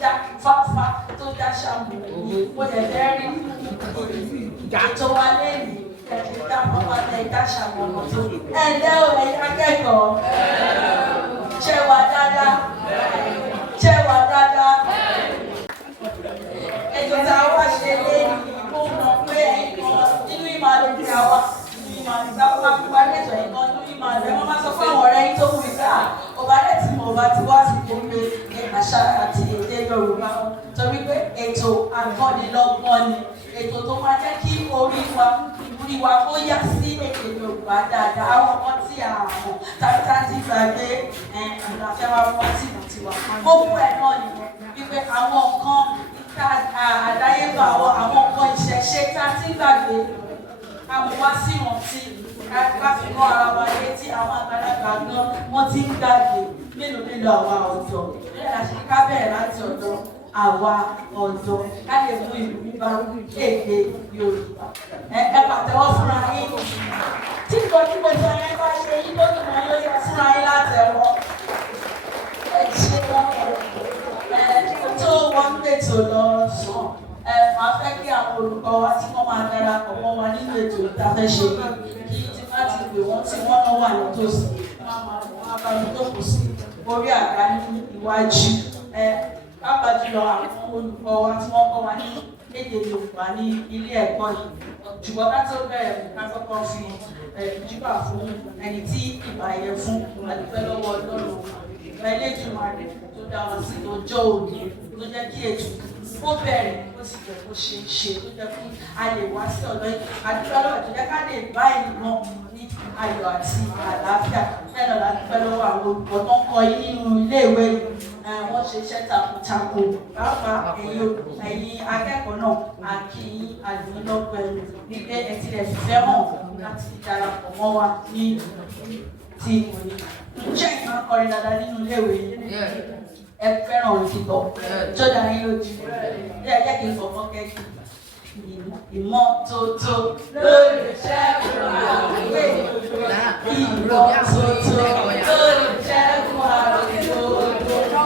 já fáfá tó já ṣàmù mo lè fẹ́ rí ètò wa lẹ́yìn ẹ̀jẹ̀ dá fáfá lẹ̀ dá ṣàmù ọ̀nà tó ẹ̀ẹ́dẹ́ ò ẹ̀yà akẹ́kọ̀ọ́ ṣe wà dáadáa ṣe wà dáadáa ètò tá a wá ṣe lẹ́yìn mo mọ̀ pé nínú ìmọ̀ àlejò àwa ìgbà pípa lẹ́tọ̀ ìkan nínú ìmọ̀ àlejò wọ́n máa sọ fún àwọn ọ̀rẹ́ yín tó kù ìgbà ọba lẹ́tì mọ̀ ọba ti wá sí gbogbo àṣà àti èdè Yorùbá torí pé ètò akọ́nilọ́gbọ́n ni ètò tó máa jẹ́ kí orí wa kó yá sí èdè Yorùbá dáadáa àwọn ọmọ tí a mọ̀ tàbí tí gbàgbé ìlàfẹ́ wa fún tiwa gbogbo ẹ̀ náà nìyẹn wípé àwọn nǹkan àdáyébá àwọn nǹkan ìṣẹ̀ṣe tá a ti gbàgbé àwọn wá sí ìrántí ká fi mọ́ ara wa létí àwọn àgbàlagbà náà wọ́n ti ń gbàgbé mélòó àwa ọ̀dọ́ bẹ́ẹ̀ la ṣe ká bẹ̀rẹ̀ láti ọ̀dọ́ àwa ọ̀dọ́ ká lè mú ìlú bá èdè Yorùbá ẹ pàtẹ́wọ́ fúnra yín tí nǹkan tí mo sọ yẹn bá ṣe yín lónìí wọn yóò yẹ fúnra yín látẹ̀wọ́ ẹ ṣe wọn tó wọn gbètò lọ sàn máa fẹ́ kí àwọn olùkọ́ wa tí wọ́n máa darapọ̀ mọ́ wa nínú ètò ìtafẹ́ṣe kí tí wọ́n ti pè wọ́n tí wọ́n náà wà nítòsí wọ́n á bá mi tó kù sí orí àga ní iwájú pàápàá jùlọ àwọn olùkọ́ wa tí wọ́n kọ́ wa ní èdè Yorùbá ní ilé ẹ̀kọ́ yìí ṣùgbọ́n ká tó bẹ̀rẹ̀ ká kọ́kọ́ fi ìjúbà fún ẹni tí ìbà yẹ fún àdúpẹ́ lọ́wọ́ Ọlọ́run ìgbà ilé ìjùmọ̀ rẹ̀ tó dá wọn sí ọjọ́ òní tó jẹ́ kí ètò ó bẹ̀rẹ̀ ó sì jẹ́ kó ṣe tó jẹ́ kí a lè wá sí ọ̀dọ́ yìí àdúgbò lọ́wọ́ tó jẹ́ ká lè bá ìlú náà ní ayọ̀ àti àlàáfíà bẹ́ẹ̀ náà la dúpẹ́ lọ́wọ́ àwọn olùkọ́ tó ń kọ́ yín nínú iléèwé wọ́n ṣe iṣẹ́ takuntakun pàápàá ẹ̀yin akẹ́kọ̀ọ́ náà àkíyín àdúgbò nígbà ẹ tilẹ̀ fẹ́ hàn láti darapọ̀ mọ́ wa ní ti ìwòye. Ṣé ìgbà kọrin dáadáa nínú iléèwé yìí? Ẹ fẹ́ràn orin kíkọ tó dá yín lójú ẹ jẹ́ kí n fọwọ́ kẹ́kì ìmọ́tótó lórí ṣẹ́gun àrùn ìmọ́tótó lórí ṣẹ́gun àrùn ìmọ́tótó.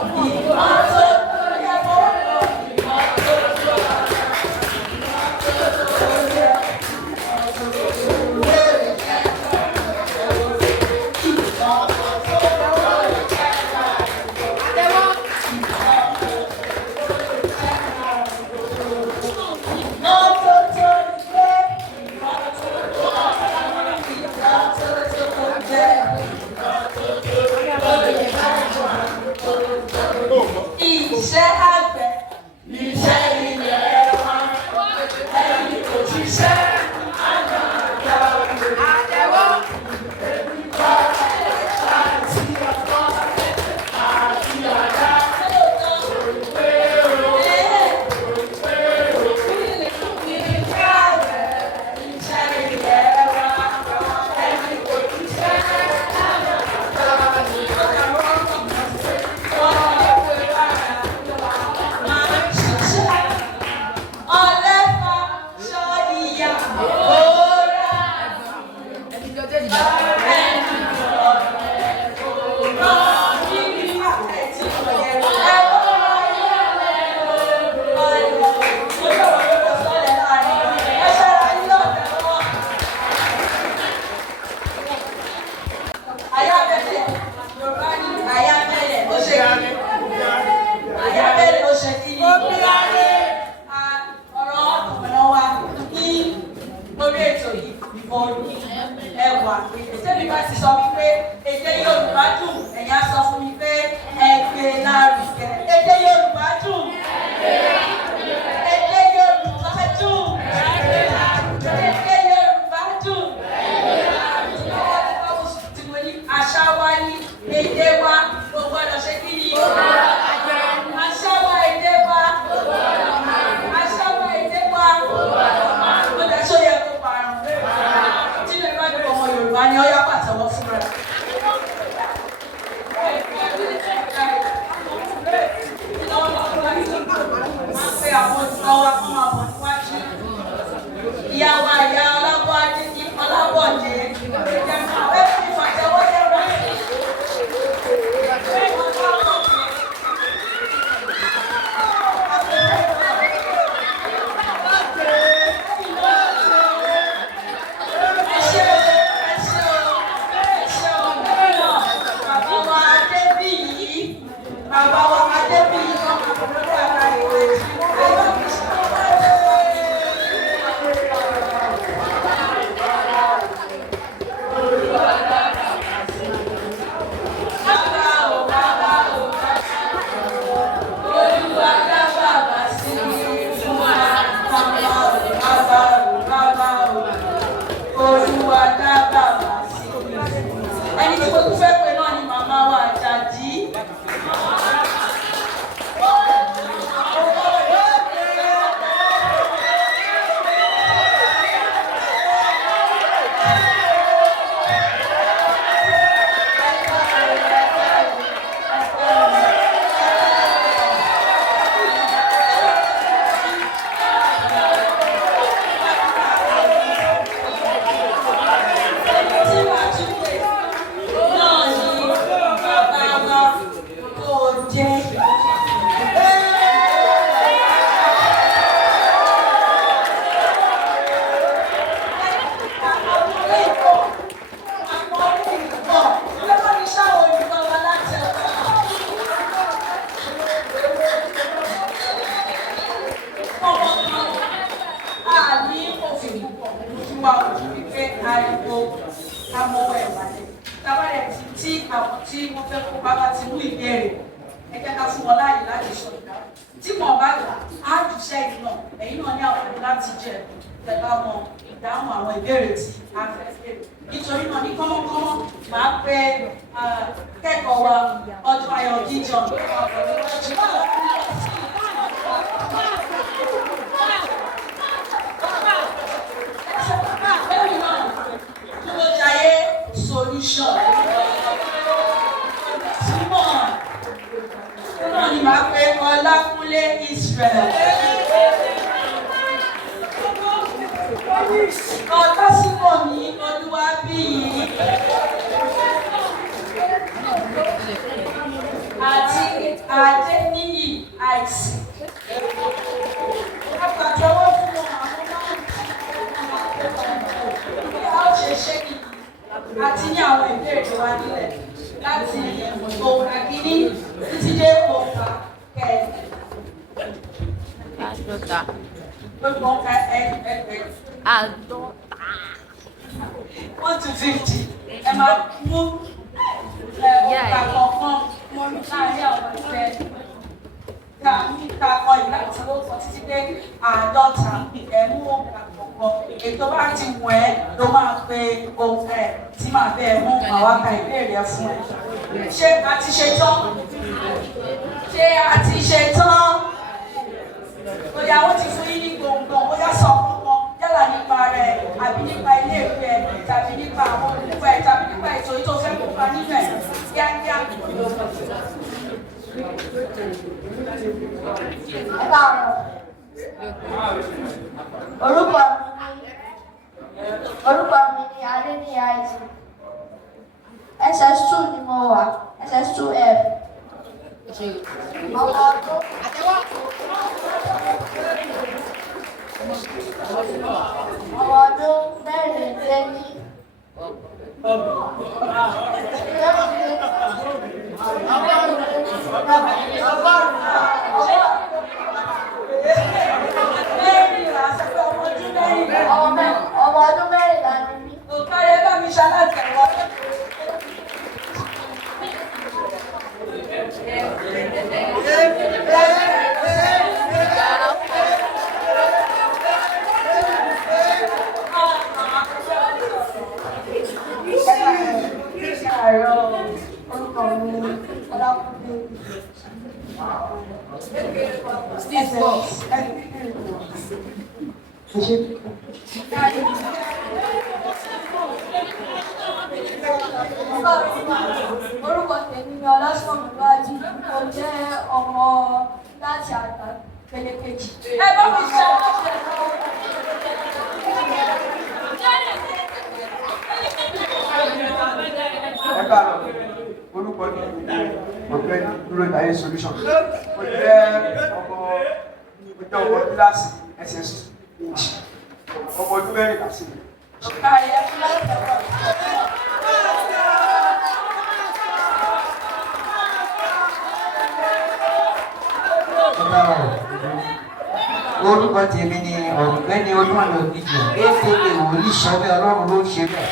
débi ìkan àbọ̀lọ́dọ̀ ara ìwé ẹ̀yọ́ mi ṣe ẹni tí mo tún fẹ́ pè náà ni màmá wa Àjàdí. Nítorí náà ní kọ́mọ́kọ́mọ́ máa pé kẹ́kọ̀ọ́ wa ọdún ayọ̀ jíjọ. Jayé solution. Simon náà ni máa pé Ọlákúnlé Israel. Ọ̀tá sípò ní Olúwabíyì àti Adéníyì àìsí. Àpàtẹ́wọ́ fún àwọn máa ń ṣe ṣé kí àti ní àwọn ìbéèrè wa nílẹ̀ láti òǹkà kìíní títí dé òǹkà kẹrin. Gbogbo òǹkà ẹgbẹ̀rún. Àádọ́ta. 1 to 50. Ẹ máa mú òǹkà kọ̀ọ̀kan láàárín àwọn ìfẹ́ ká kọ ìlà tí ó sọ títí dé àádọ́ta. Ẹ mú òǹkà kọ̀ọ̀kan. Ètò bá ti wọ̀ ẹ́ ló máa pe òǹkà ẹ̀ tí màá bẹ́ẹ̀ mú àwákà ìbéèrè fún ẹ. Ṣé a ti ṣe tán? Ṣé a ti ṣe tán? Bóyá wọ́n ti fún yín ní gbòǹgbò, bóyá sọ kankan yálà nípa rẹ̀ àbí nípa ilé ìwé ẹ̀ tàbí nípa àwọn olùkọ́ ẹ̀ tàbí nípa ètò yìí tó fẹ́ kópa nínú ẹ̀ kíákíá. Ẹ káàárọ̀. Orúkọ mi ni Adéníyì àìsí. SS2 ni mo wà, SS2F. Ọmọ ọdún mẹ́rìnlélẹ́ní. Ọmọ ọdún mẹ́rìnlá ni mí. Òkàrẹ́ bá mi ṣaláàtẹ̀wọ́. Orúkọ mi Ọlákúnlé. Orúkọ tèmi ni Ọlásùnmọ̀lúwájú. Mo jẹ́ ọmọ láti àgbà pélékejì. Ẹ bá mi ṣaláàtẹ̀wọ́. Ẹ káàárọ̀, orúkọ ní ọ̀gbẹ́ni dúró ìdáyé solution. Mo jẹ́ ọmọ kíláàsì SS ọmọ ọdún mẹ́rìnlá sí mi. Òkàrẹ́ ṣaláàtẹ̀wọ́. Orúkọ tèmi ni Ọ̀gbẹ́ni Olúmọ̀lẹ́ Ògidì, aka Wòlíì Sọ́bẹ̀ Ọlọ́run ló ń ṣe bẹ́ẹ̀.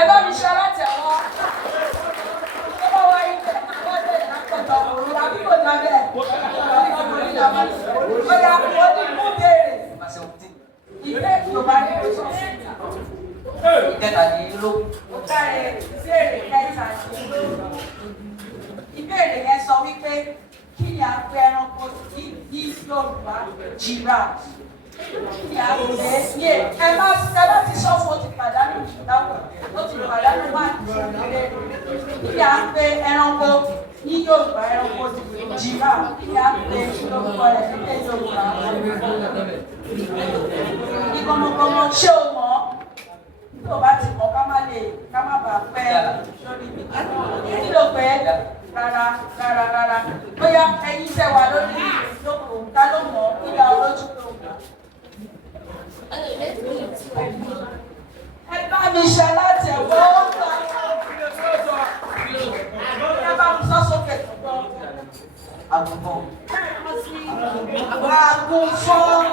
Ẹ bá mi ṣe alátẹ̀wọ́. Ẹ bá wá ilẹ̀ àbọ̀dé ìlàkọ̀tọ̀ òru àbíkò lábẹ́. Ó yà kó ní mú béèrè. Ìbéèrè Yorùbá ní ìrọ̀sọ̀ Ìkẹtàdínlógún. ó káre ìbéèrè kẹtàdínlógún. Ìbéèrè yẹn sọ wípé kí ni a pè ẹranko ní Yorùbá giraffe? Kí ni a pè ní ẹ má ti sọ́fún ó ti pàdánù ìdáwọ̀ ó ti pàdánù máàkì ìrere. Kí ni a pè ẹranko ní Yorùbá ẹranko giraffe? Kí ni a pè orúkọ rẹ̀ nílẹ̀ Yorùbá? Ìgbọ̀mọ̀gbọ̀mọ̀ ṣé o mọ̀ ọ́? Tó bá ti mọ̀ ká má bàa pẹ́ lórí ibi kí ló pẹ́ rárá. Bóyá ẹyin tẹ́ wà lórí ìjókòó ta ló mọ̀ ọ́ nígbà olójú tó gbà. Ẹ bá mi ṣe alátẹ̀wọ́ ẹ bá mi sọ sókè tó gbọ́. Àgùnfọ̀n. Àgùnfọ̀n.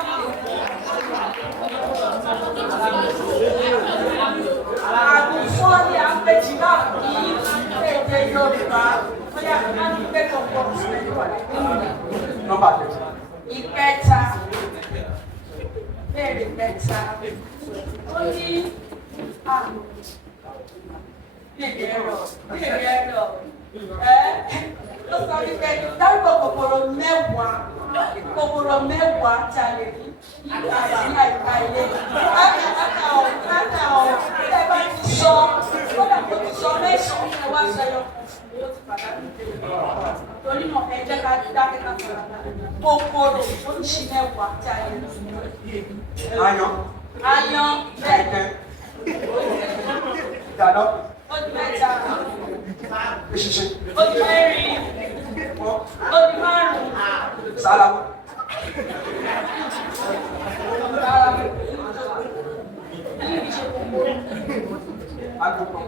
Àgùnfọ̀n ni a pè giraffe ní èdè Yorùbá. Bóyá a ní pé kò pọ̀ Nọ́mbà tẹ̀sí. ìkẹta. Béèrè kẹta. Ó ní bèbè ẹ̀rọ. Ó sọ wípé dárúkọ kòkòrò mẹ́wàá tí a lè rí ní àyíká ilé. Káta ọ̀ tẹ́ bá ti sọ kódà kó ti sọ mẹ́sàn-án ẹ wá sọ ẹyọ kan ó ti pàdánù. Torí náà ẹ jẹ́ ká dákẹ́ ká fara kòkòrò oríṣi mẹ́wàá tí a lè rí. Aáyán bẹ́ẹ̀. Ìdáná. Ó di mẹ́ta. Eṣinṣin. Ó di mẹ́rin. Ó di márùn-ún. Sálámù. Àgùnfọ̀n.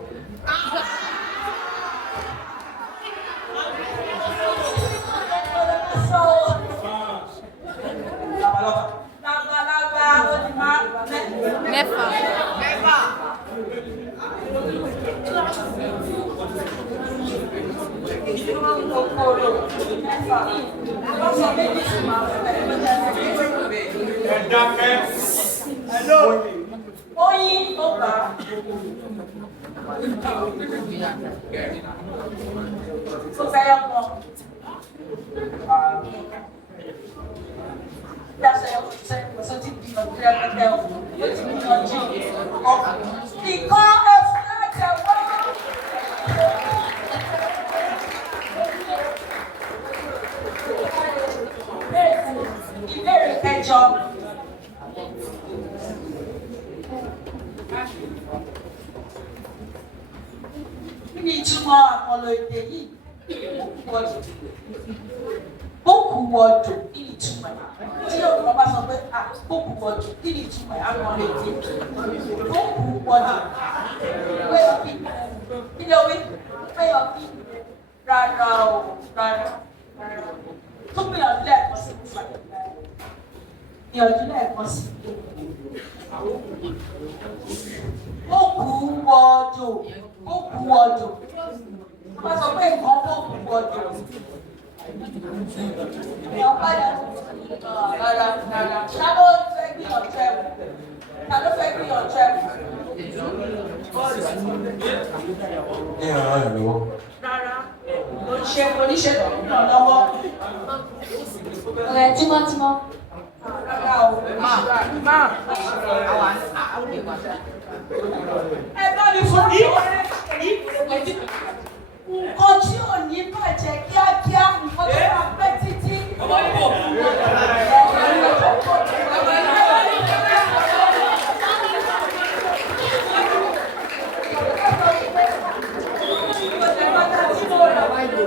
Labalábá. Labalábá ó di Mẹ́fà. kòkòrò mẹ́fà. Lọ́sọ̀ méjì sì máa fẹ́. Oyin ó bá. Tó fẹ́ yọ kan. That's why I was saying, something different, ìbéèrè kẹjọ. Kí ni ìtumọ̀ àkọlò èdè yìí? Bókù wọ̀dù kí ni ìtumọ̀ ẹ̀? Tí Yorùbá bá sọ pé bókù wọ̀dù kí ni ìtumọ̀ ẹ̀? Àkọlò èdè. Bókù wọ̀dù. Péyọ̀ kí ni owí? Péyọ̀ kí rárá o rárá. Tó gbìyànjú lẹ́ẹ̀kan sí ìfà. Gbìyànjú lẹ́ẹ̀kan sí. Bókù wọ̀dù. Bókù wọ̀dù. Wọ́n sọ pé nǹkan bókù wọ̀dù. Rárá. Ta ló fẹ́ gbìyànjú ẹ̀wù? Ta ló fẹ́ gbìyànjú ẹ̀wù? Ní ọ̀rọ̀ rẹ̀ lọ́wọ́. Rárá. Oníṣẹ́ tó ń ràn lọ́wọ́. Ọ̀rẹ́ tímọ́tímọ́. Rárá o. Ẹ bá mi fún mi. Nǹkan tí ò ní bàjẹ́ kíákíá, nǹkan tó máa pẹ́ títí.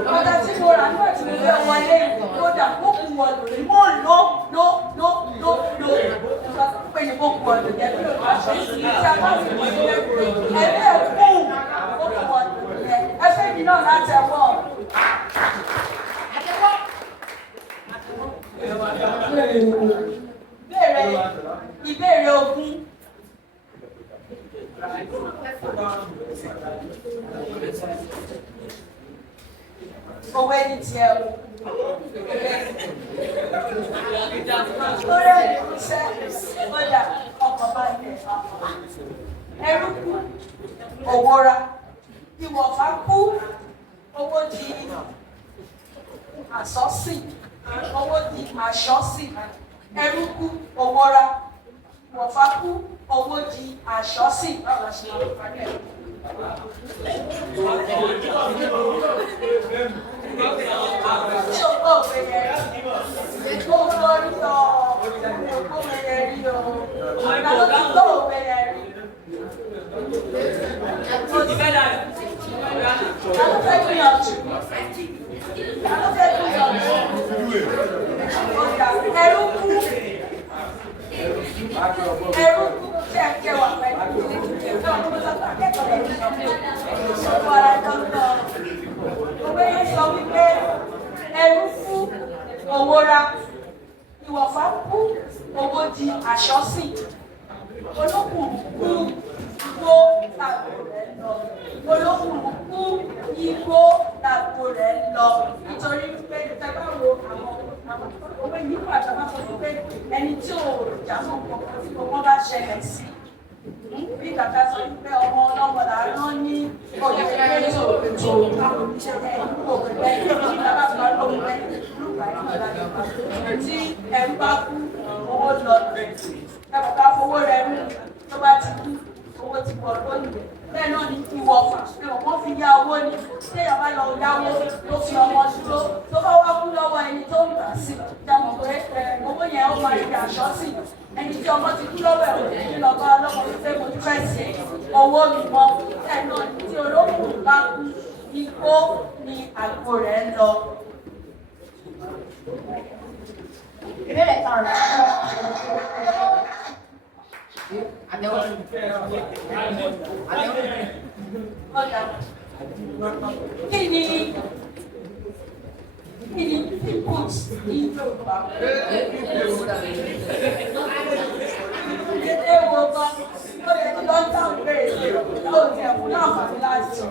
Bàtà tí mo rà nígbà tí mo fẹ́ wọlé kódà ó kù wọ̀lù rí mọ́ lọ. ní kó kú ọdún yẹn bí òun aṣọ tí a bá fi wọ́n ní ẹgbẹ́ ẹ̀kún ó kú ọdún yẹn ẹgbẹ́ yìí náà láti ẹ̀wọ̀. Ìbéèrè ogún. Owó ẹni tí ẹ wò. Lórí iṣẹ́ ọjà ọkọ̀ bá ilé ẹrú kú, owó ra, ìwọ̀fà kú, owó di àsọ́sìn, owó di àṣọ́sìn, ẹrú kú, owó ra, ìwọ̀fà kú, owó di àṣọ́sìn. Báwo la ṣe máa ń parí ẹ̀? Ṣògbọ́n òwe yẹn rí, gbogbo orí lọ, gbogbo òwe yẹn rí o, ọ̀nà ló ti gbọ́ òwe yẹn rí. Ta ló fẹ́ gbìyànjú? Ta ló fẹ́ gbìyànjú? Ẹrú kú, ẹrú kú tí ẹ jẹ wà pẹ̀lú akẹ́kọ̀ọ́ rẹ̀ ṣòwò ara dọ́kítọ̀. Òwe yẹn sọ wípé ẹrú kú, owó ra, ìwọ̀fà kú, owó di àṣọ́sìn, olókùn kú, igbó tàbí rẹ̀ lọ. Olókùn kú, igbó tàbí rẹ̀ lọ. Nítorí pé ìjọba wo àwọn òwe yìí pàtó máa sọ pé ẹni tí ò jámọ́ kankan tí gbogbo bá ṣẹlẹ̀ sí. Bí kàkà sọ pé ọmọ ọlọ́mọ làárọ̀ ní òyìnbó tó ìṣẹ̀lẹ̀ òkèlè ìjọba bá lóun lẹ́yìn lùgbà ìgbàlódé tí ẹ̀ ń bá kú owó lọ rẹ̀ ẹ̀ bá fowó rẹ̀ mú tó bá ti kú owó ti pọ̀ lónìí. Bẹ́ẹ̀ náà ni ìwọ̀fà wọ́n fi yá owó ni téèyàn bá lọ yáwó ló fi ọmọ dúró tó bá wá kú lọ́wọ́ ẹni tó ń gbà sí jámọ̀ pé owó yẹn ó máa rí aṣọ sí ẹni tí ọmọ ti kú lọ́wọ́ ẹ̀ òní ní lọ́kọ́ ọlọ́mọ wípé mo ti fẹ́ sí owó mi mọ́. Bẹ́ẹ̀ náà ni tí olókùn bá kú igbó ni àgbo rẹ̀ ń lọ. Ìbéèrè kan rẹ̀ kí ni pimples ní Yorùbá? Ewo kan ó yẹ kí lọ tán bẹ́ẹ̀ ló ti ẹ̀kú náà fàmí láti sọ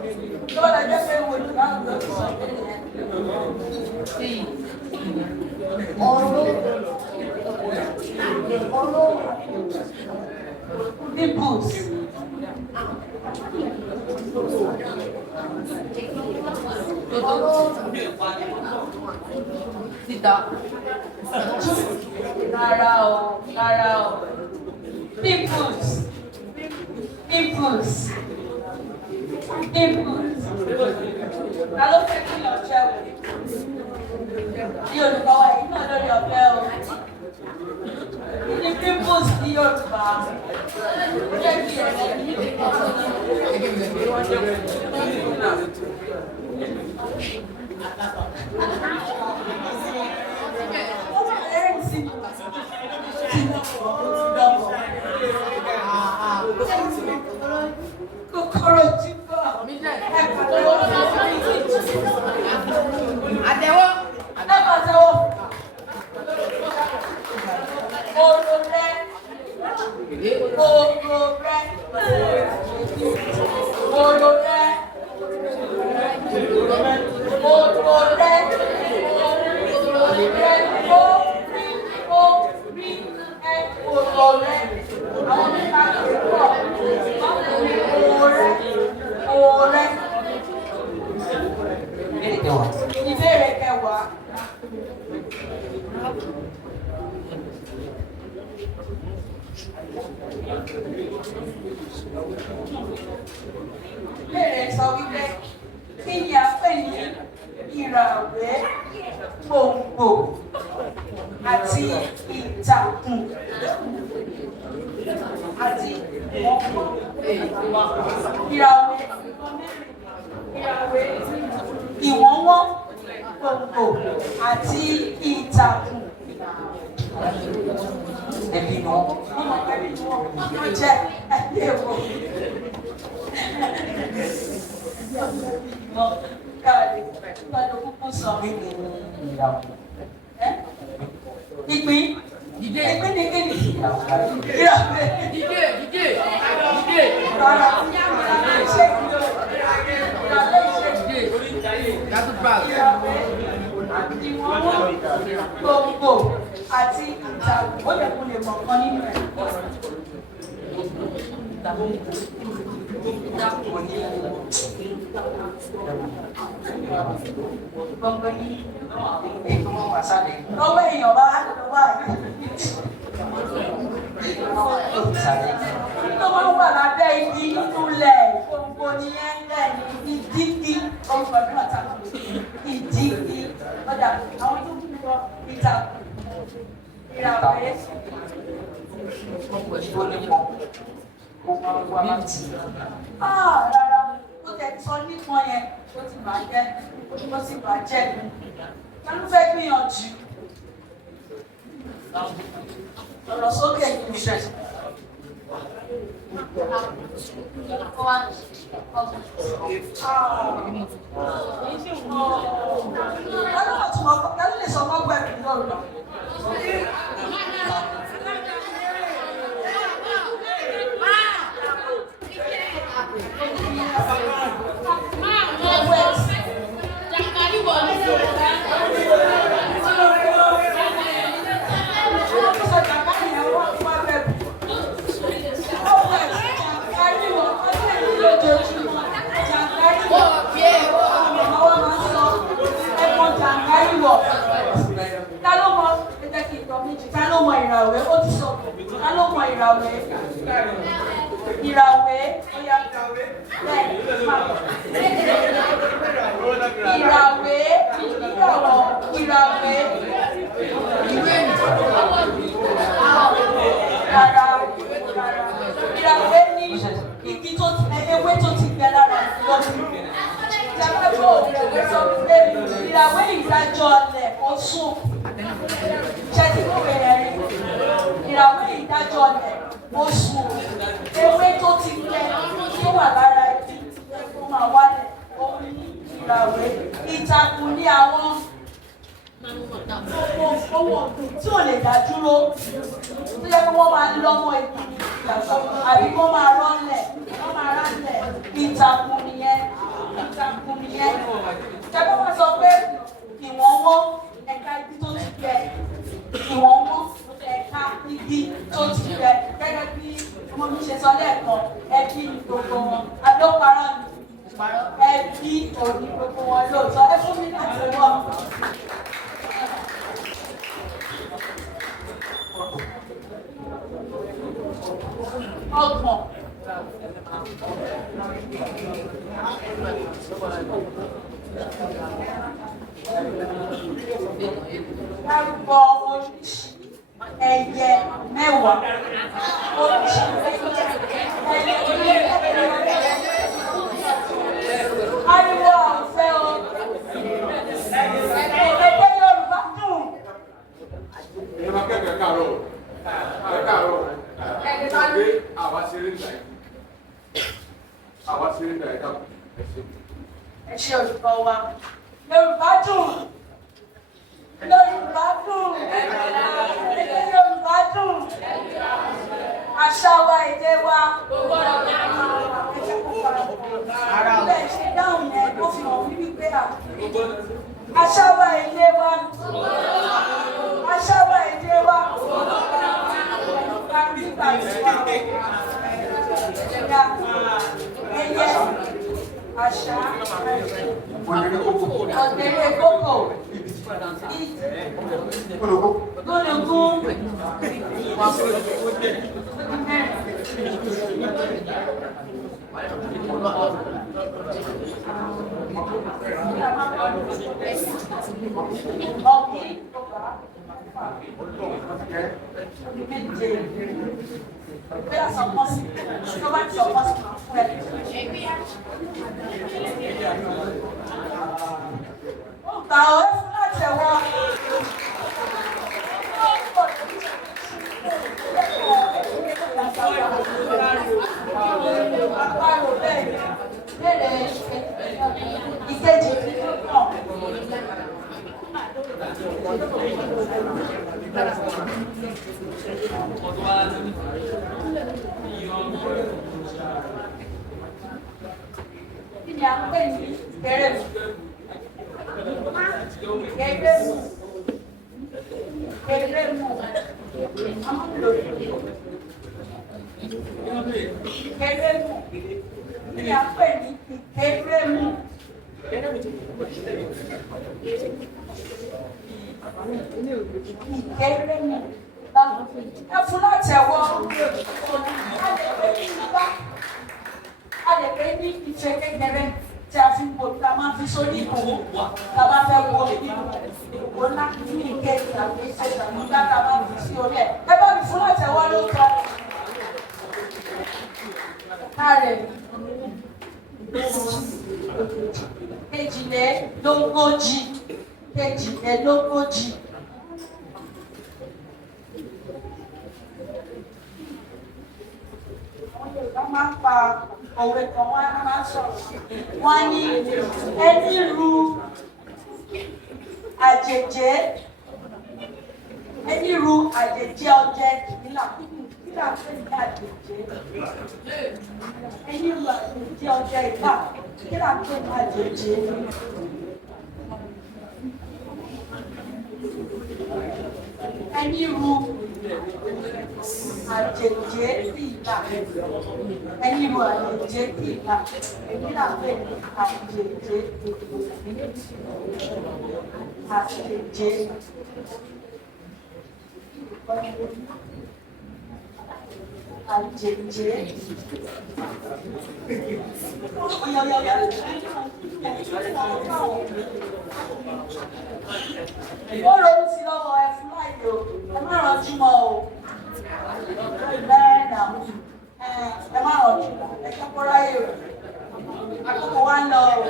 ló lọ jẹ́ pé wo ìgbà ló ti sọ pé yẹn. Pimples. Rárá o. Pimples. Ta ló fẹ́ kí lọ jẹ́ o? Ní olùkọ́ wa yìí náà lórí ọ̀fẹ́ o. Ní pimples ní Yorùbá. Jẹ́ kí ẹ̀rẹ́ ní kòkòrò tí kò àtẹ̀wọ́ oró rẹ̀ àwọn nípa ìbéèrè kẹwàá. Ìbéèrè sọ wípé kí ni a pè ní ìràwé, gbòǹgbò àti ìtàkùn àti ìwọ̀nwọ́, gbòǹgbò àti ìtàkùn. ẹbí ni wọ́n. Wọ́n mọ̀ pé bí wọ́n yóò jẹ́ ẹbí èwo. Káàdì ìpàdé kúkú sọ. Ìpín. Ìpín ní kíni? Ìràwé. Rárá. Ṣé ìràwé ṣe ìràwé? Ìwọ̀n gbogbo àti ìtàkùn ó yẹ kó lè mọ̀ kan nínú ẹ̀. Gbogbo ní lọ́wọ́ èèyàn bá wà tó máa ń wà lábẹ́ igi nínú ilẹ̀ gbogbo ní ẹ̀ńlẹ̀ ní ìdígi orúkọ náà tàbí ìdígi ọjà àwọn tó kú lọ ìtàkùn ìràwé. Rárá ó tẹ̀ sọ nípọn yẹn ó ti bàjẹ́ ó sì bàjẹ́ ká ló fẹ́ gbìyànjú ọ̀rọ̀ sókè ní iṣẹ́. Kálí lè sọ mọ́gbẹ́ mi lọ́rùn. Ta ló mọ ìràwé? Ó ti sọ. Ta ló mọ ìràwé? Ìràwé. Ó yá bẹ́ẹ̀ máa bọ̀. Ìràwé. Ìràwé. Rárá. Ìràwé ní igi tó ti ewé tó ti gbẹ lára lọ́dún. Ìjàmbá sọ pé ìràwé ìdájọ́ ọ̀lẹ̀ ó sùn. Ṣé ti kó bẹ̀rẹ̀ rí? Ìràwé ìdájọ́ ọ̀lẹ̀ ó sùn. Ewé tó ti gbẹ tó wà lára ẹbí tó máa wálẹ̀ òun ní ìràwé. Ìtàkùn ní àwọn owó tí ò lè dá dúró tó yẹ kí wọ́n máa lọ́mọ ìdí àbí wọ́n máa rọ́lẹ̀ wọ́n máa rálẹ̀. Ìtàkùn nìyẹn. Ìtàkùn nìyẹn. Ìjọba máa sọ pé ìwọ̀n wọ́n ẹ̀ka ibi tó ti gbẹ ìwọ̀n wọ́n ẹ̀ka ibi tó ti gbẹ gẹ́gẹ́ bí ọmọ mi ṣe sọ lẹ́ẹ̀kan ẹbí gbogbo wọn adóparọ́ ni ẹbí òní gbogbo wọn lóòótọ́ ẹ fún mi láti wọ́n. Ọgbọ̀n. Dárúkọ oríṣi ẹyẹ mẹ́wàá. Oríṣi ẹyẹ ariwo àwùfẹ́ o. Èdè Yorùbá dùn. Ẹ máa kẹ́kẹ̀ẹ́ káàárọ̀. Ẹ káàárọ̀. Gbé àwa ṣeré nígbà yìí. Àwa ṣeré nígbà yìí káàkiri. Ẹ ṣe olùkọ́ wa. Yorùbá dùn. Yorùbá dùn. Èdè Yorùbá dùn. Àṣà wa, èdè wa. Ilé ṣe dáhùn yẹn tó fi hàn wí wípé àṣà wa, èdè wa. Àṣà wa, èdè wa. Ẹyẹ àṣà ọ̀dẹ̀rẹ̀ kókò gbólógún ọ̀gbìn méje bí a sọ pọ́sì tó bá ti sọ pọ́sì máa fún ẹ. Ó gbà ọ́ ẹ fún láti ẹ̀wọ́. Àparò bẹ́ẹ̀ ni. Béèrè ìkejì náà. Kí ni a ń pè ní ìkérèmù? Ìkérèmù. Ìkérèmù. Ìkérèmù. Kí ni a ń pè ní ìkérèmù? Ìkérèmù. Ẹ fún láti ẹ̀wọ́. A lè pè ní ife kékeré tí a fi ń wo tá a máa fi sórí ìkòwò tá a bá fẹ́ wo ìkòwò ńlá ní ìkéjì tàbí ìṣẹ̀ṣẹ̀ nígbà tá a bá fi sí orí ẹ̀. Ẹ bá mi fún láti ẹ̀wọ́ ló tọ́. Kárẹ̀ kejìlélógójì. Kejìlélógójì. Wọ́n máa ń pa òwe kan, wọ́n máa ń sọ̀rọ̀. Wọ́n ní ẹni ru àjèjé ọjẹ́ kìlà pé ní àjèjé. Ẹni ru àjèjé ọjẹ́ ìlà kìlà pé ní àjèjé. Ẹni ru àjèjé ìlà. Ẹni ru àjèjé ìlà. Kìlà pé ní àjèjé. Àjèjé. Àjèjé. Ó ronú sí lọ́wọ́ ẹ fún láìpẹ́ o, ẹ má rànjú mọ́ o. Bẹ́ẹ̀ nà, ẹ má rànjú mọ́, ẹ kẹ́kọ̀ọ́ ráyè o. Àkókò wa ń lọ o.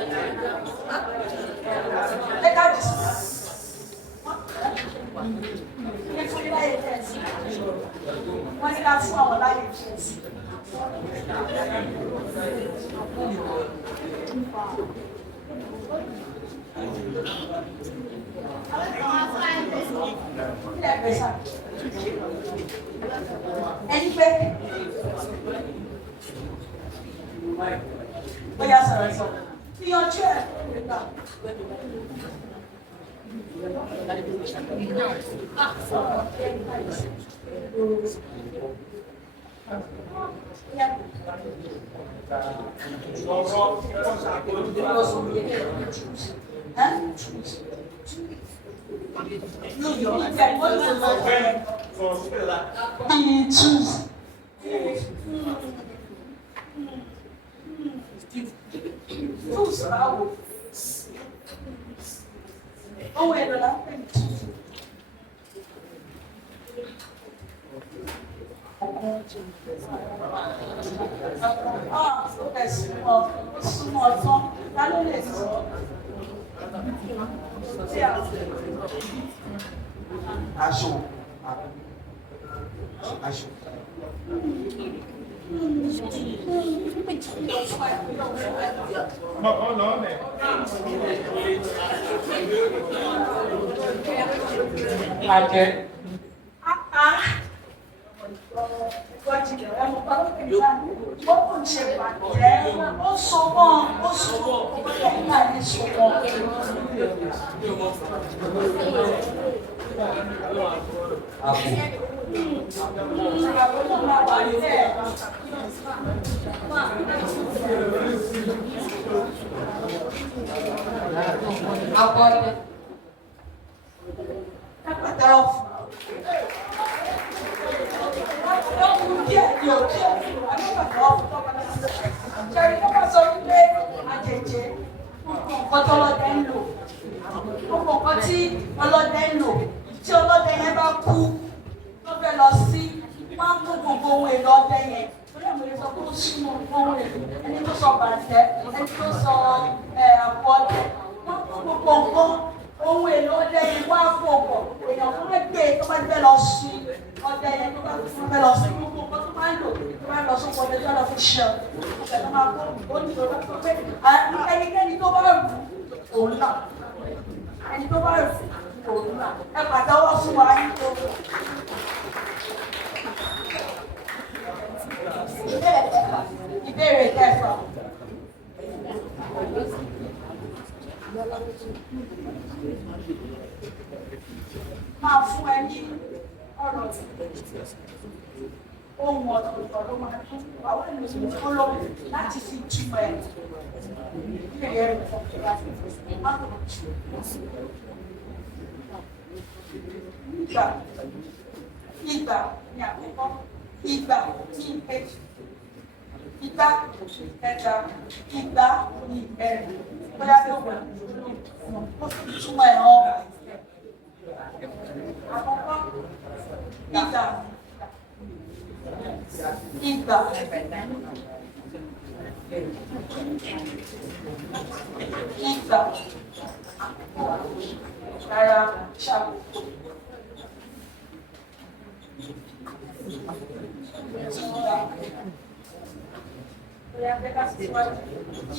Ẹ ká jù sí. Ẹ fún ní láyè tẹ̀sí. Wọ́n ní ká fún àwọn láyè tẹ̀sí. Ẹni pé bóyá sọ̀rọ̀ sọ ìyànjú ẹ̀ nígbà. Aṣọ. Aṣọ. Ajẹ́. Ó kò ṣe bàjẹ́, ó so mọ́, ó yẹ nígbà ní so mọ́. Àbò náà máa wà nílẹ̀. Àbọ̀dé. Apata ọ̀fù. Ṣẹ̀rí tó bá sọ wípé àjèjì nǹkan tọ́lọ́dẹ ń lò, gbogbo nǹkan tí ọlọ́dẹ ń lò, tí ọlọ́dẹ yẹn bá kú tó fẹ́ lọ sí, máa ń kó gbogbo ohun èlò ọdẹ yẹn. Torí àwọn èèyàn sọ pé ó súnmọ́ ohun èlò, ẹni tó sọ bàtẹ́, ẹni tó sọ àpò ọdẹ, wọ́n kó gbogbo nǹkan ohun èlò ọdẹ yẹn wá fún ọkọ̀. Èèyàn fún ẹgbẹ́ tó bá fẹ́ lọ sí ọdẹ yẹn tó bá fẹ́ lọ sí gbogbo nǹkan tó bá máa ń lò tó máa ń lọ sóko ọdẹ tó lọ fi ṣe ọ̀sẹ̀ tó máa kó oníṣòro tó pé ẹnikẹ́ni tó bá rù òun náà ẹni tó bá rù òun náà ẹ pàtẹ́wọ́ fún wa yín tó. Ìbéèrè kẹfà. Máa fún ẹ ní ọ̀rọ̀ ohun ọ̀tọ̀ọ̀tọ̀ ló máa tún àwọn ènìyàn tó lọ láti fi túmọ̀ ẹ̀. Ìbéèrè ẹ̀rọ ìfọ̀kẹ́ láti fi máa tó tù. Ìgbà ni àkọ́kọ́, ìgbà ní ìkejì, ìgbà kẹta, ìgbà ní ẹ̀rìn. Bóyá tó wà ó fi túmọ̀ ẹ̀ hàn. Àkọ́kọ́, ìgbà, ìgbà, ìgbà, rárá, ṣàkóso.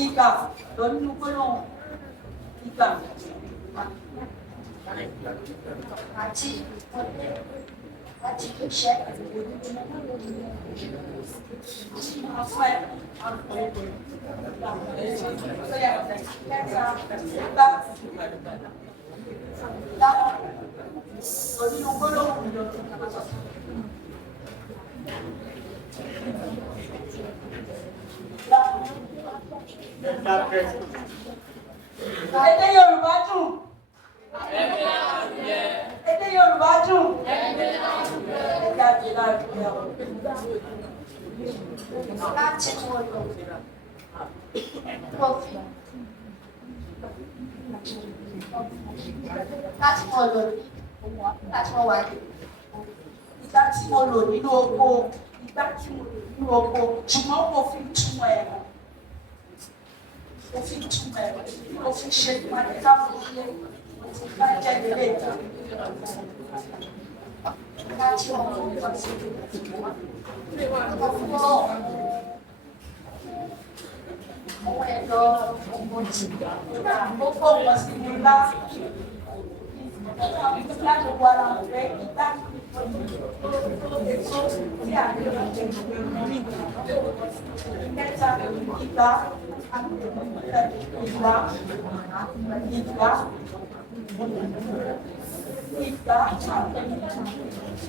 Ìgbà lọ nínú gbólóhùn ìgbà àti iṣẹ́. Èdè Yorùbá dùn. Èdè Yorùbá dùn. Jáde lárugẹ o. Láti mọ̀ lọ. Kọfí. Láti mọ̀ lọ ní láti mọ̀ wá ní. Ìgbà tí mo lò nínú oko, ìgbà tí mo lò nínú oko, ṣùgbọ́n mo fi túmọ̀ ẹ̀ mọ̀. Mo fi túmọ̀ ẹ̀ mọ̀. Mo fi ṣe ìpàdé káfọ́ ilé. Mo ti bá jẹ́ ilé ìta. Láti mọ̀ lọ. Ọwọ́ ẹ̀ lọ ọmọ jì. Ó kó wọn sí ní láti láti wọ ara rẹ̀ ìgbà èso tí a lè rà jẹ́ ìkẹta ìgbà ìgbà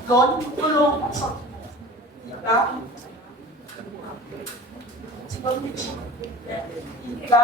lọ ní gbólóhùn ìgbà tí ó ní ìgbà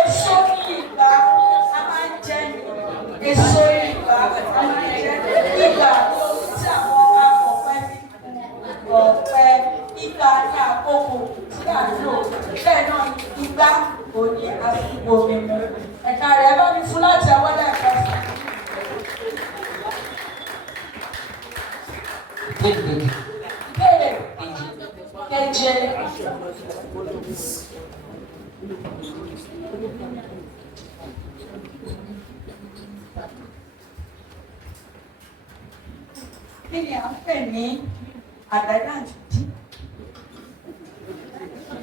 Èso ní ìgbà a máa ń jẹ èso ìgbà a máa ń jẹ ìgbà tí àwọn akọ̀pẹ́ ní ọ̀pẹ ìgbà ní àkókò tí a lò bẹ́ẹ̀ náà ìgbà kò ní àsìkò mímu ẹ̀ka rẹ̀ bá mi fún láti ẹwọ́dà ẹ̀ka sí. Ìbéèrè keje. Kí ni à ń pè ní àgádáǹdì?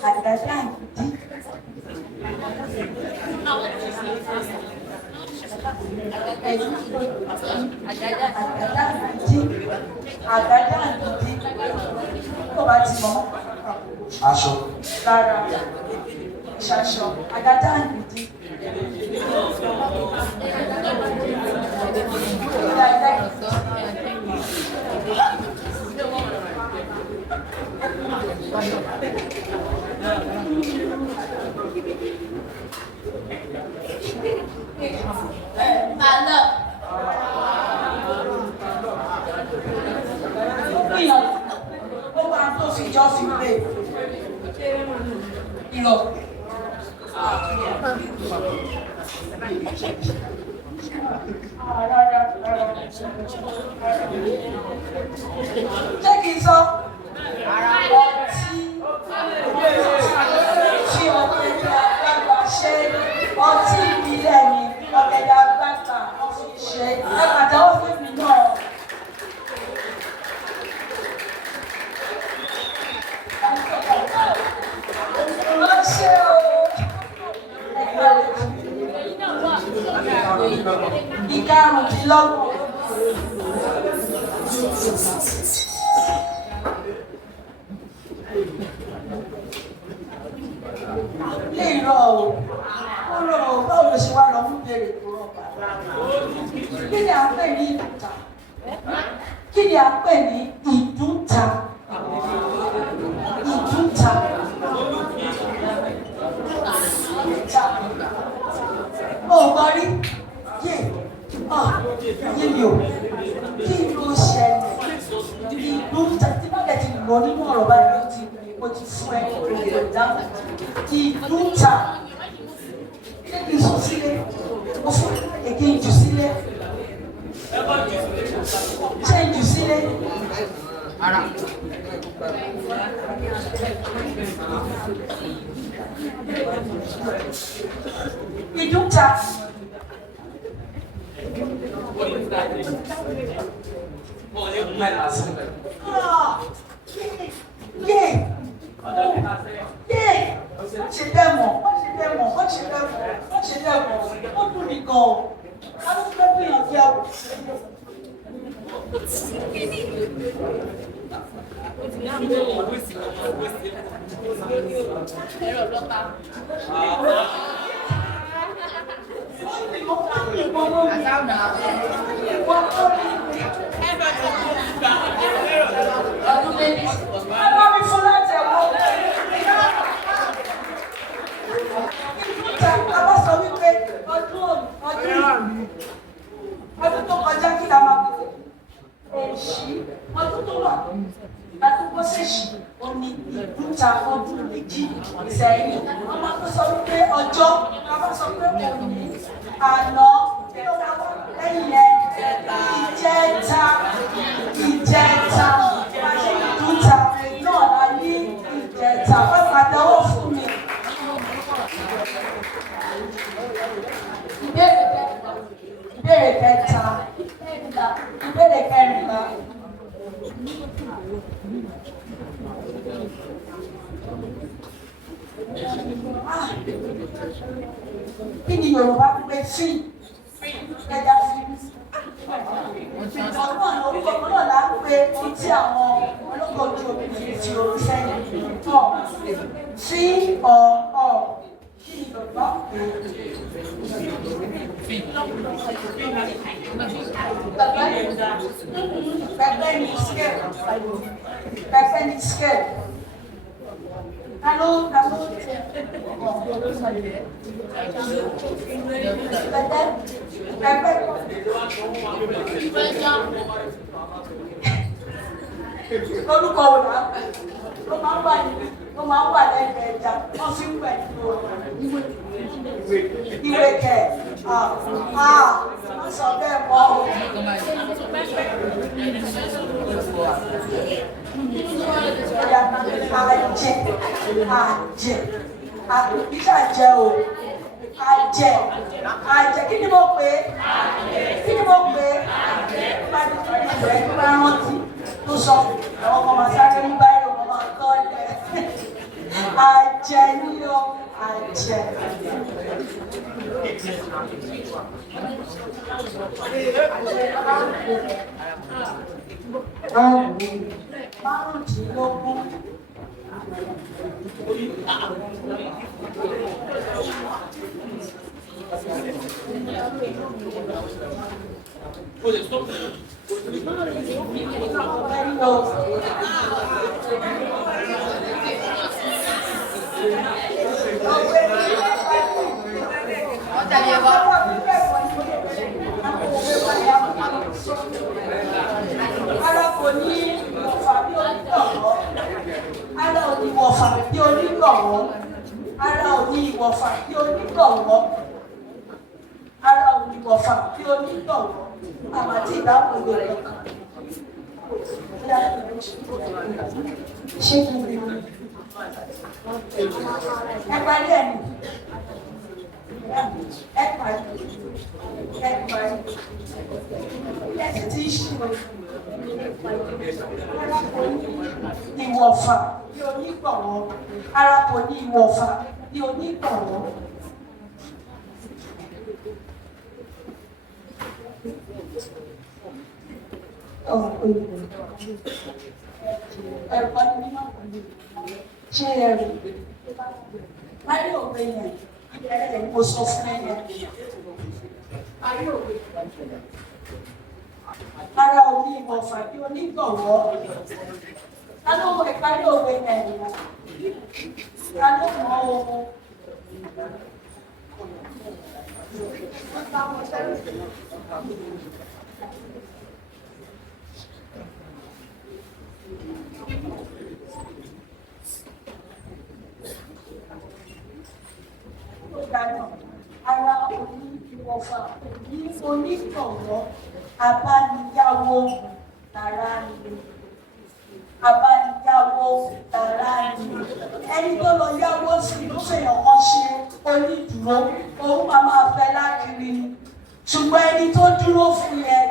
Àgádáǹdì. Àgádáǹdì. Tó bá ti mọ̀ Aṣọ. rárá ṣaṣọ àgádáǹdì. Àlọ́. Ó máa tó fi jọ fi gbé ìrọ̀. Ṣé kìí sọ? Ọtí ọ̀gẹ̀dẹ̀ àgbàgbà ṣe ọtí ìbílẹ̀ ni ọ̀gẹ̀dẹ̀ àgbàgbà wọ́n fi ṣe ẹ̀pàdé ó fi mí náà. Lọ ṣe o. Ìkarùndínlọ́gbọ̀n. Lè rọ o, ó rọ o, báwo ló ṣe wá lọ fún bèrè tó rọ bàbá? Kí ni à ń pè ní ìdúntà? Kí ni à ń pè ní ìdúntà? Ìdúntà. Ó gbọ́ rí? Yé mi ò. Kí ló ṣẹlẹ̀? Ìdúntà tí bá dẹ̀ ti lọ nínú ọ̀rọ̀ báyìí ó ti fún ẹ gbogbo ìdáhùn. Ìdúntà. Ṣé kí n sọ sílé? Mo fún èké ìjù sílé. Ṣé ìjù sílé? Ìdúntà. Ṣe bẹ́ẹ̀ mọ̀, wọ́n ṣe bẹ́ẹ̀ mọ̀, wọ́n ṣe bẹ́ẹ̀ mọ̀, wọ́n ṣe bẹ́ẹ̀ mọ̀, ó dùn mí gan o. A ló fẹ́ bí ìyànjú ẹ̀wọ̀. Ọdún méjì. Ẹ bá mi fún láti ẹ̀wọ̀. A bá sọ wípé ọdún tó kọjá kí la máa kó èṣí ọdún tó wà látúgbó ṣèṣì omi ìdúta ọdún méjì sẹ́yìn. Wọ́n máa tó sọ wípé ọjọ́ a bá sọ pé òní àná kí ló máa wá lẹ́yìn yẹn ìjẹta ìdúta náà la ní ìjẹta wọ́n pàtẹ́wọ́ fún mi. Ìbéèrè kẹta, ìbéèrè kẹrìnlá. Kí ni Yorùbá pé fí? Ẹja fi. Ọ̀pọ̀ náà la ń pe ohun tí àwọn olóko ojú omi fi omi sẹ́yìn. Fí ọ̀. Kí ni Yorùbá pé? Pẹpẹ ní scale. Kalau lórúkọ wò ná ló máa ń wà lẹ́gbẹ̀ẹ́ ẹja wọ́n fi ń wẹ̀ nínú ìwé kẹ̀ wọ́n sọ bẹ́ẹ̀ mọ́ o. Àjẹ o àjẹ kí ni mo pè é kí ni mo pè é bá ní kí ni ìwé tó bá rántí tó sọ àwọn ọmọ máa sáré ń bá ẹ̀rọ ọmọ máa kọ́ ẹ̀ àjẹ ní o àjẹ. Márùndínlógún. Ara kò ní ìwọ̀fà bí onígbọ̀wọ́. Ara ò ní ìwọ̀fà bí onígbọ̀wọ́. Ara ò ní ìwọ̀fà bí onígbọ̀wọ́. Ara ò ní ìwọ̀fà bí onígbọ̀wọ́. Àmà tí ìdáhùn ìwé rẹ̀ kàn. Ṣé kí n rí i? Ẹ parí ẹ̀ ní. Ẹ parí. Ẹ parí. Ẹ sì ti ṣe ara kò ní ìwọ̀fà bí onígbọ̀wọ́. Ara kò ní ìwọ̀fà bí onígbọ̀wọ́. Ẹ̀rọ ni mímọ́ ṣé ẹ̀rù láyé òwe yẹn ìbẹ̀rẹ̀ mo sọ fún ẹ yẹn. Ayé òwe ara ò ní ìwọ̀fà bí onígbọ̀wọ́. Ta ló mọ ìparí òwe yẹn? Ta ló mọ ohun? Ara òní ìwọ̀fà ní onígbọ̀wọ́ abániyáwó tààrà ni. Abániyáwó tààrà ni. Ẹni tó lọ yáwó sí ló fèèyàn kan ṣe onídùúró òun máa fẹ́ lákiri ni. Ṣùgbọ́n ẹni tó dúró fún yẹn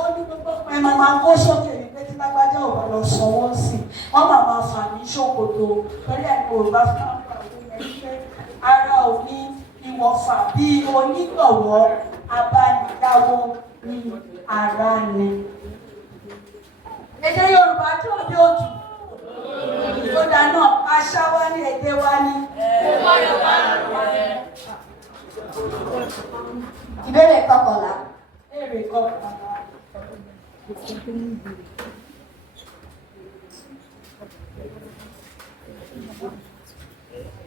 ó ní gbogbo pé máa kó sókè ní pé tí lágbájá ò bá lọ sanwó sí wọ́n máa fà ní ṣòkòtò torí ẹ̀ ní Yorùbá fún àwọn àwọn ẹni pé ara ò ní ìwọ̀fà bí onígbọ̀wọ́ abániyáwó ní ara ni. Èdè Yorùbá tí ò dé òtù. Ó dáná àṣà wa ní èdè wa ní. Ìbéèrè kọkànlá. Èrè kọkànlá.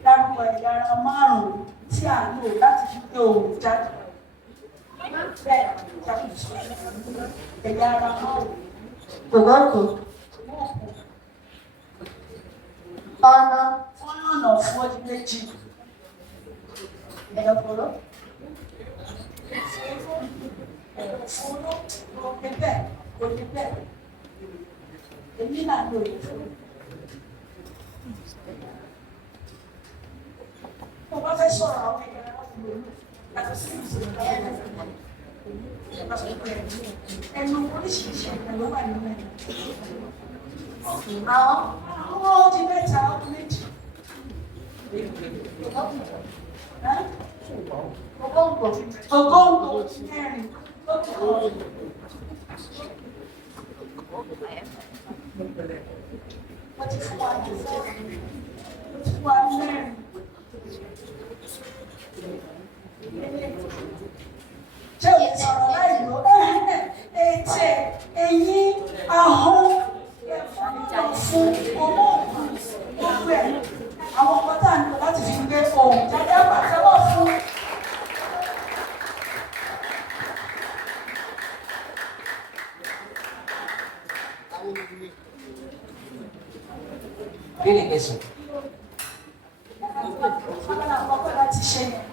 Dárúkọ ẹ̀yà ara márùn-ún tí a lò láti fi gbé ohùn jáde. Bẹ́ẹ̀ jáde sọ ẹ̀yà ara márùn-ún. Gògóńgò. Ọ̀nà. Fọ́nrán fún ọdún méjì. Ẹ̀dọ̀fóró. Ẹ̀dọ̀fóró kò ní bẹ́ẹ̀ kò ní bẹ́ẹ̀. Èmi náà lò yẹ fún. Mo bá fẹ́ sọ̀rọ̀ àwọn èèyàn láti lò ó. Yàtọ̀ sí ìṣòro ẹnu oríṣiríṣi ẹ̀ka ló wà nínú ẹ̀. Àwọn ọdún mẹ́ta ọdún méjì. Ògóńgò mẹ́rin wọ́n ti fún wa ní mẹ́rin. Ṣé o sọ̀rọ̀ láì lò? Ètè, eyín, ahọ́n, ẹ̀fọ́ fún owó òkú, gbogbo ẹ̀. Àwọn fòun jẹjẹ pàtẹ́wọ́ fún. Kí ni kẹsàn? Ọ̀gá àkọ́kọ́ láti ṣe yẹn.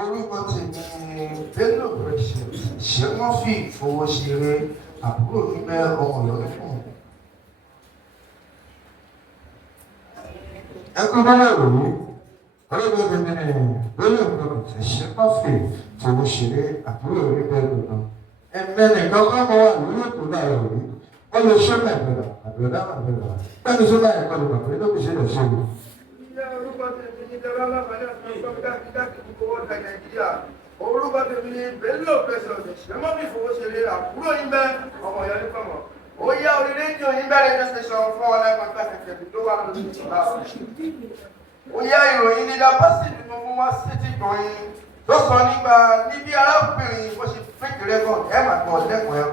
Orúkọ tèmi Bello Precious ṣé wọ́n fi ìfowóṣeré àbúrò mi bẹ́ ọmọ ìyọ́lẹ́ fún un. Ẹ kú bọ́lá ìròyìn orúkọ tèmi ni Bello Precious ṣé wọ́n fi ìfowóṣeré àbúrò mi bẹ́ gbọ̀ngàn. Ẹ̀mẹ́ni kankan mọ́ wà lórí ètò láàárọ̀ rí wọ́n lè ṣọ́ mẹ́gbẹ̀rẹ̀ àbẹ̀rẹ̀ àbẹ̀rẹ̀ pẹ́ẹ́ni sọ́dọ̀ ẹ̀kọ́ ló bàbá ló fi ṣe lè ṣe wò. Orúkọ tèmi ni Bello Precious ṣé mọ́ bí fowó ṣe lè àbúrò yín bẹ́ ọmọ ìyá ní fọmọ. Ó yá orí rédíò yín bẹ̀rẹ̀ ní station fún ọlẹ́gbọ̀n pẹ̀fẹ̀fẹ̀ tó wà lórí ìjọba. Ó yá ìròyìn ní dábàsì nínú mú wá sétí ìgbọ̀nyìn tó sọ nípa níbi arábìnrin bó ṣe fake record ẹ̀ máa gbọ́ lẹ́kọ̀ọ́ ẹ̀.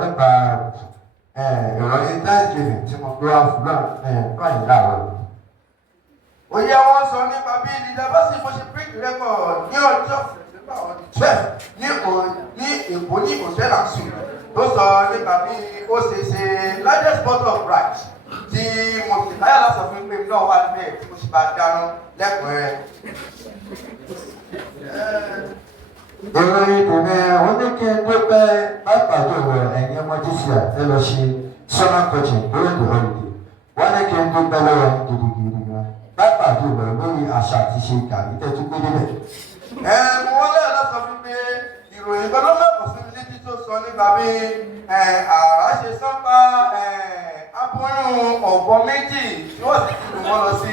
Nípa ìròyìn Thanksgiving tí mo gbé wá fún báyìí láàárọ̀. Ó yá wọ́n sọ nípa bí ìdíjábọ́sì bó ṣe fake record ní ọjọ́ September 12 ní Èkó ní hòtẹ́ẹ̀lì àṣù tó sọ nípa bí ó ṣe ṣe largest bottle of rice tí mo sì láyà lásán fún pé náà wà níbẹ̀ tí mo sì bá dáná lẹ́kùn rẹ̀. Ìròyìn tòun wọ́n ní kí n tó pẹ́ lápàdé rẹ̀ ẹ̀yin ọmọ jíṣẹ́ ẹ lọ ṣe summer coaching during the holiday. Wọ́n ní kí n tó pẹ́ lọ́wọ́ gidigidi gan. Lápàdé rẹ̀ lórí àṣà àti ṣe gàrí tẹ́tú gbé níbẹ̀. Mo wọ́n lẹ́yìn lọ́sọ̀ fún pé ìròyìn kan ló mẹ́kọ̀ọ́ sí mi létí tó sọ nípa bí àrá ṣe sánpá aboyún ọ̀bọ méjì tí wọ́n sì ti lù wọ́n lọ sí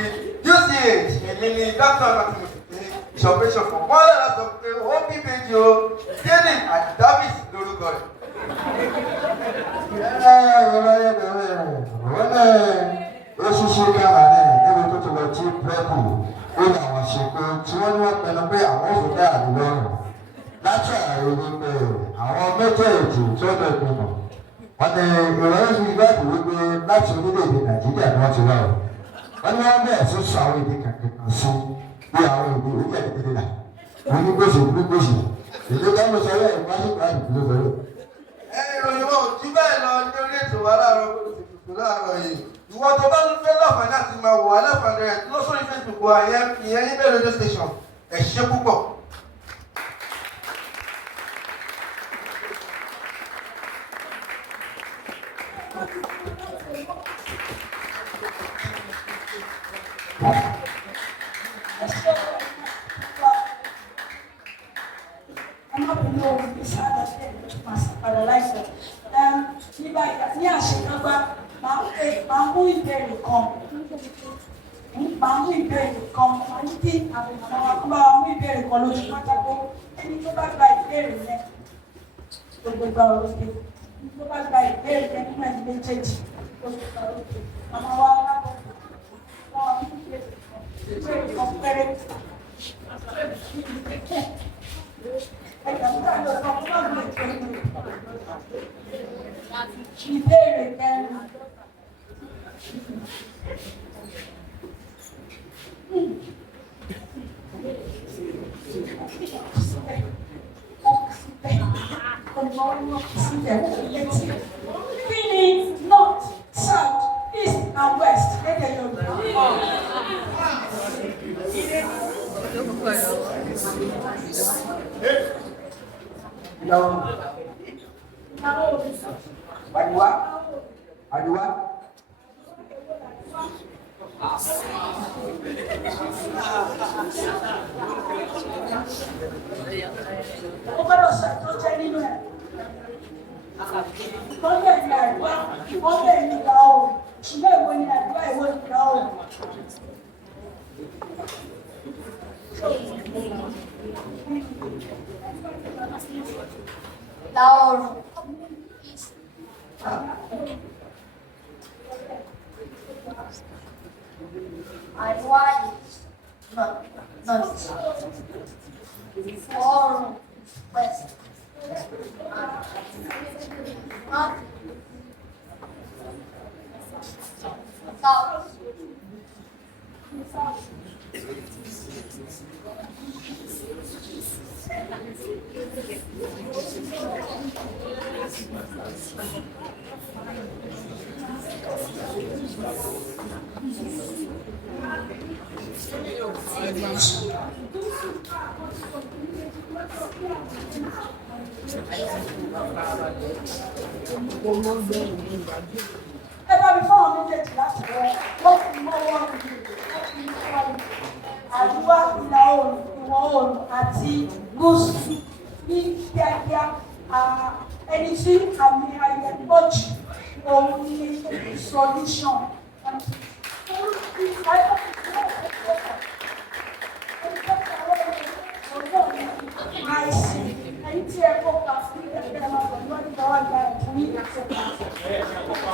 UCH èmi ni dókítà náà ti mú ìṣọ̀pẹ́ṣọ̀ fún wọ́n lẹ́yìn lọ́sọ̀ fún pé ó bí méjì o Jẹ́nì àti Davis lórúkọ rẹ̀. Oṣù ṣe kára náà níbi tó ti lọ tí pẹ́ẹ́kù ó ní àwọn ṣèkó tí wọ́n ní wọ́n pinnu pé àwọn òfin dá àdúgbò láti àárẹ̀ wípé àwọn méjèèjì tó lè pinnu. Wọ́n ní ìròyìn fi gbàgbé wípé láti orílẹ̀-èdè Nàìjíríà ni wọ́n ti wá o. Wọ́n ní wọ́n bẹ̀rẹ̀ sí sọ àwọn èdè kankan sí bí àwọn èdè orílẹ̀-èdè náà. Wọ́n ní gbèsè èdè kan ló sọ yẹ́ ìpásíkò àdìgbò lọ́wọ́. Ìròyìn wọn ò jú bẹ́ẹ̀ lọ ní orí ètò wa láàárọ̀ yìí. Ìwọ tó bá ń fẹ́ láǹfààní àti máa wò wá láǹfààní rẹ̀ lọ sórí Facebook wa ìyẹn ní bẹ́ẹ̀ radio station. Ẹ ṣé púpọ̀. I'm not going to be sad as paralyzed. Nígbà ìgbà ní àṣekágbá máa mú ìbéèrè kan. Máa mú ìbéèrè kan. Máa ní kí àwọn akọ́bá wa mú ìbéèrè kan lójú pátákó. Ẹni tó bá gba ìbéèrè yẹn, gbogbo ìgbà òrókè. Ẹni tó bá gba ìbéèrè yẹn nínú ẹni méjèèjì, gbogbo ìgbà òrókè. Màmá wa lábọ̀ wọn mú ìbéèrè kan péré. Ìbéèrè kẹrin. Kí ni north, south, east and west lédè Yorùbá? Àríwá. Àríwá. Ó gbọ́dọ̀ sọ tó jẹ́ nínú ẹ̀. Wọ́n lè ní àríwá, wọ́n lè ní ìlà oòrùn, ṣùgbọ́n èwo ni àríwá, èwo ni ìlà oòrùn. ìlà oòrùn. Àríwá north. Oòrùn west. North. South. Ẹ bá mi fọ́nà méjèèjì láti rẹ̀ wọ́n fi mọ́wọ́ àríwá, ìlà oòrùn, ìwọ̀ oòrùn àti gúúsù ní kíákíá. Ẹni tí àmì ayẹ pọ̀ jù òun ni solution. Àìsí ẹni tí ẹ kó pa sí ẹgbẹ́ máa pẹ̀lú ọdún tó wà gba ẹ̀fún ní ìṣẹ̀lẹ̀.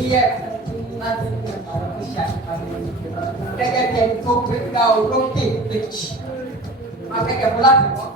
iye láti àwọn oníṣẹ́ àṣepàdé gẹ́gẹ́ bí ẹni tó gbé gba olókè méjì akẹ́kẹ̀ẹ́ fún láti wọ́n.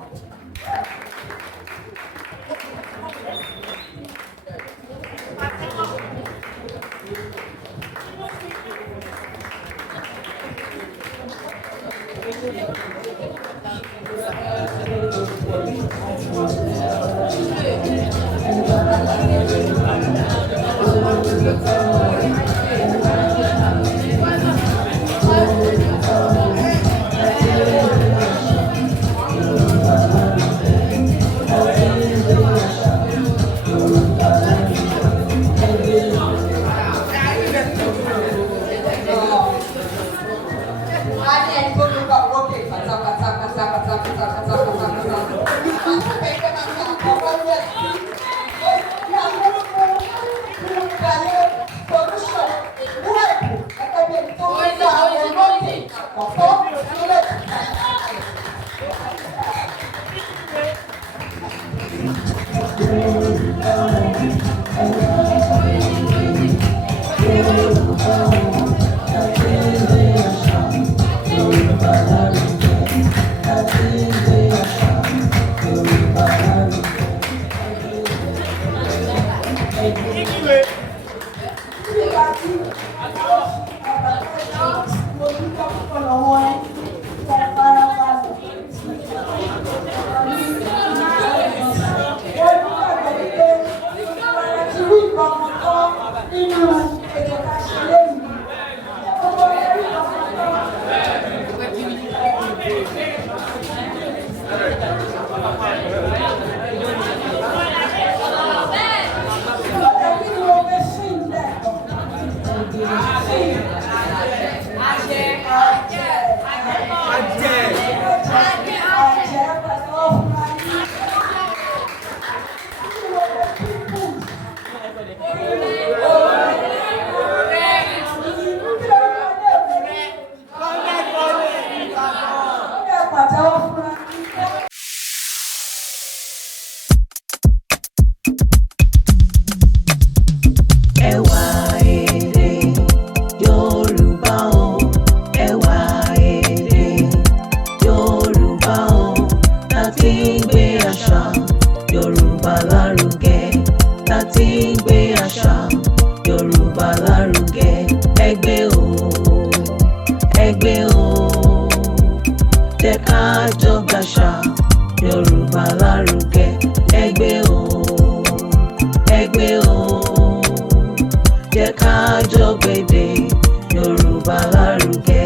Ewa Ede Yoruba o, Ewa Ede Yoruba o, láti gbé àṣà Yorùbá lárugẹ, láti gbé àṣà Yorùbá lárugẹ. Ẹgbẹ́ o, ẹgbẹ́ o, jẹ́ ká jọ gbàṣà Yorùbá lárugẹ. Ẹgbẹ́ o, ẹgbẹ́ o, jẹ́ ká jọ gbèdè Yorùbá lárugẹ.